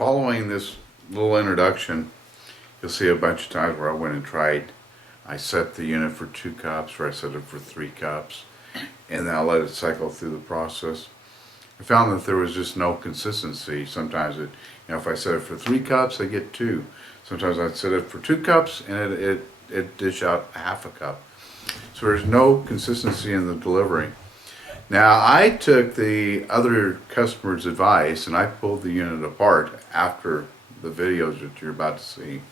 Following this little introduction, you'll see a bunch of times where I went and tried. I set the unit for 2 cups, or I set it for 3 cups, and then I let it cycle through the process. I found that there was just no consistency. Sometimes if I set it for 3 cups, I get 2. Sometimes I'd set it for 2 cups, and it dish out half a cup. So there's no consistency in the delivery. Now, I took the other customer's advice and I pulled the unit apart after the videos that you're about to see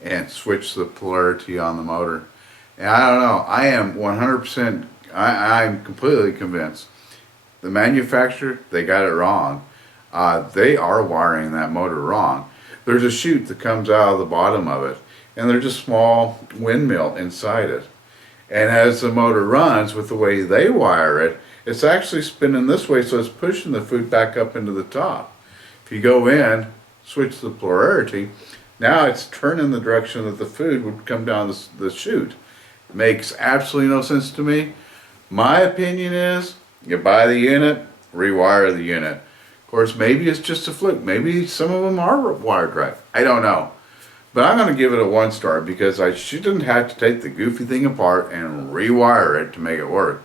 and switched the polarity on the motor. And I don't know, I am 100%, I'm completely convinced. The manufacturer, they got it wrong. They are wiring that motor wrong. There's a chute that comes out of the bottom of it, and there's a small windmill inside it. And as the motor runs, with the way they wire it, it's actually spinning this way, so it's pushing the food back up into the top. If you go in, switch the polarity, now it's turning the direction that the food would come down the chute. It makes absolutely no sense to me. My opinion is, you buy the unit, rewire the unit. Of course, maybe it's just a fluke. Maybe some of them are wired right. I don't know. But I'm going to give it a 1 star because I shouldn't have to take the goofy thing apart and rewire it to make it work.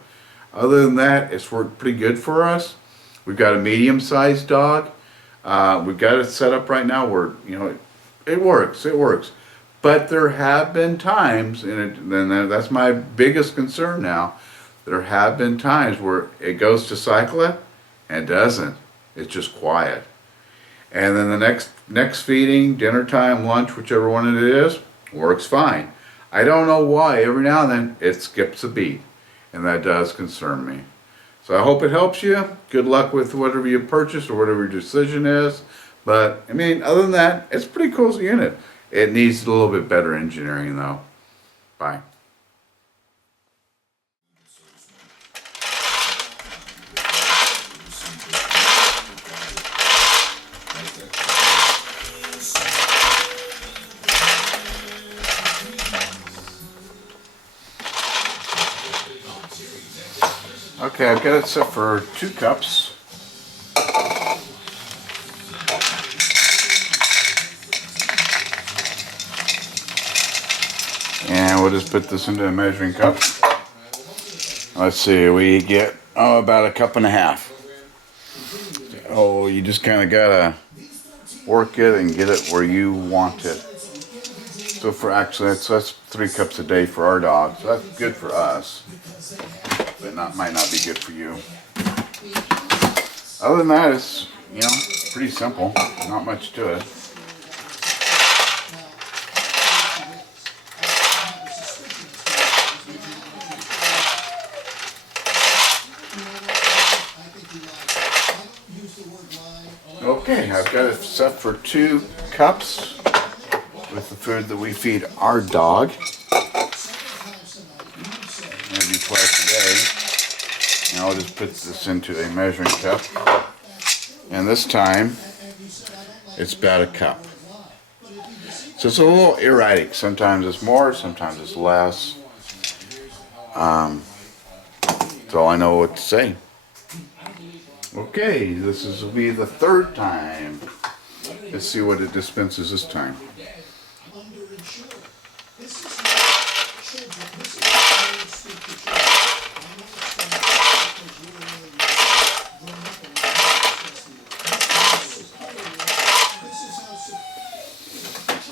Other than that, it's worked pretty good for us. We've got a medium-sized dog. We've got it set up right now where, it works. But there have been times, and that's my biggest concern now, there have been times where it goes to cycle it and it doesn't. It's just quiet. And then the next feeding, dinner time, lunch, whichever one it is, works fine. I don't know why every now and then it skips a beat. And that does concern me. So I hope it helps you. Good luck with whatever you purchase or whatever your decision is. But, other than that, it's a pretty cool unit. It needs a little bit better engineering, though. Bye. Okay, I've got it set for 2 cups. And we'll just put this into a measuring cup. Let's see, we get, about 1.5 cups. Oh, you just kind of gotta work it and get it where you want it. So that's 3 cups a day for our dog, so that's good for us. But might not be good for you. Other than that, it's pretty simple. Not much to it. Okay, I've got it set for 2 cups with the food that we feed our dog. Maybe twice a day. And I'll just put this into a measuring cup. And this time, it's about 1 cup. So it's a little erratic. Sometimes it's more, sometimes it's less. That's all I know what to say. Okay, this will be the 3rd time. Let's see what it dispenses this time.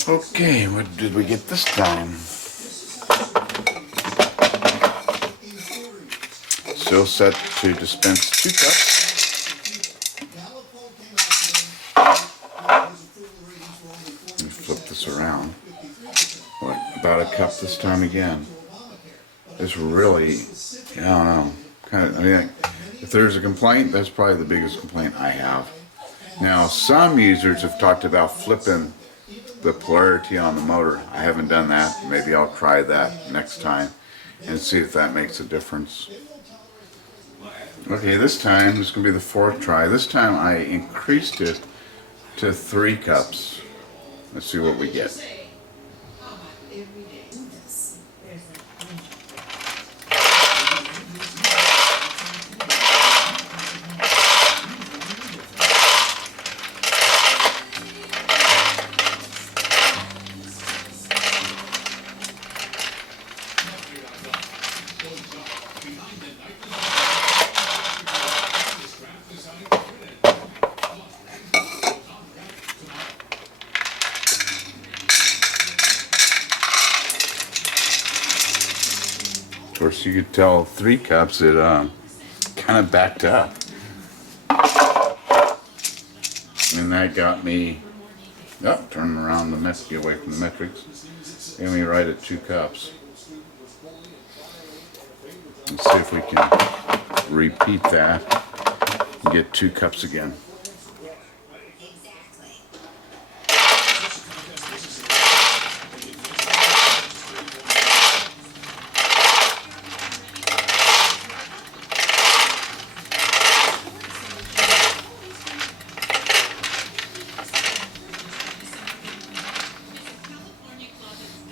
Okay, what did we get this time? Still set to dispense 2 cups. Let me flip this around. About 1 cup this time again. It's really, I don't know. If there's a complaint, that's probably the biggest complaint I have. Now, some users have talked about flipping the polarity on the motor. I haven't done that. Maybe I'll try that next time and see if that makes a difference. Okay, this time, this is going to be the 4th try. This time I increased it to 3 cups. Let's see what we get. Of course, you could tell 3 cups it kind of backed up, and that got me turning around the metric, get away from the metrics. Got me right at 2 cups. Let's see if we can repeat that and get 2 cups again.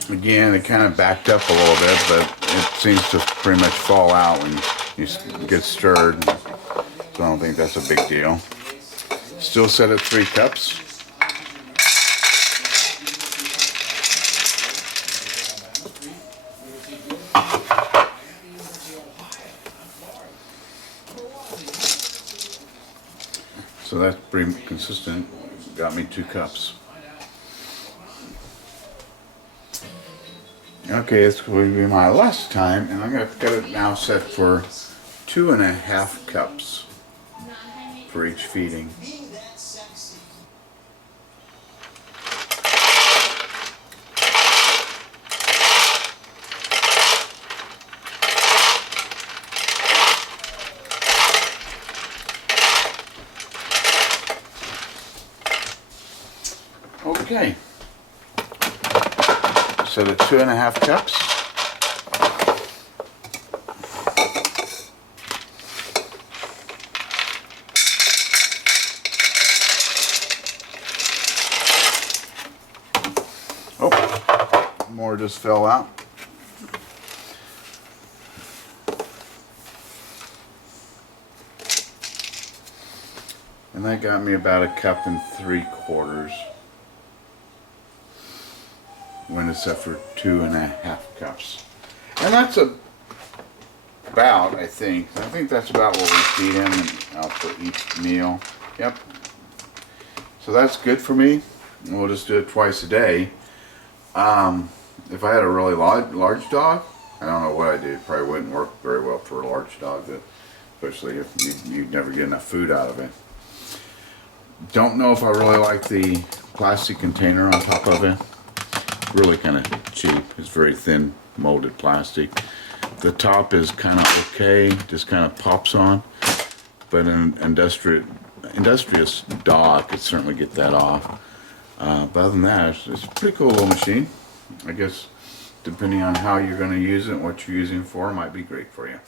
Again, it kind of backed up a little bit, but it seems to pretty much fall out when you get stirred. So I don't think that's a big deal. Still set at 3 cups. So that's pretty consistent. Got me 2 cups. Okay, it's going to be my last time, and I'm going to get it now set for 2.5 cups for each feeding. Okay. Set at 2.5 cups. Oh, more just fell out. And that got me about 1 3/4 cups. When it's set for 2.5 cups. And that's about, I think that's about what we feed him for each meal. Yep. So that's good for me. And we'll just do it twice a day. If I had a really large dog, I don't know what I'd do. It probably wouldn't work very well for a large dog, especially if you'd never get enough food out of it. Don't know if I really like the plastic container on top of it. Really kind of cheap. It's very thin molded plastic. The top is kind of okay, just kind of pops on, but an industrious dog could certainly get that off. But other than that, it's a pretty cool little machine. I guess depending on how you're going to use it and what you're using it for, it might be great for you.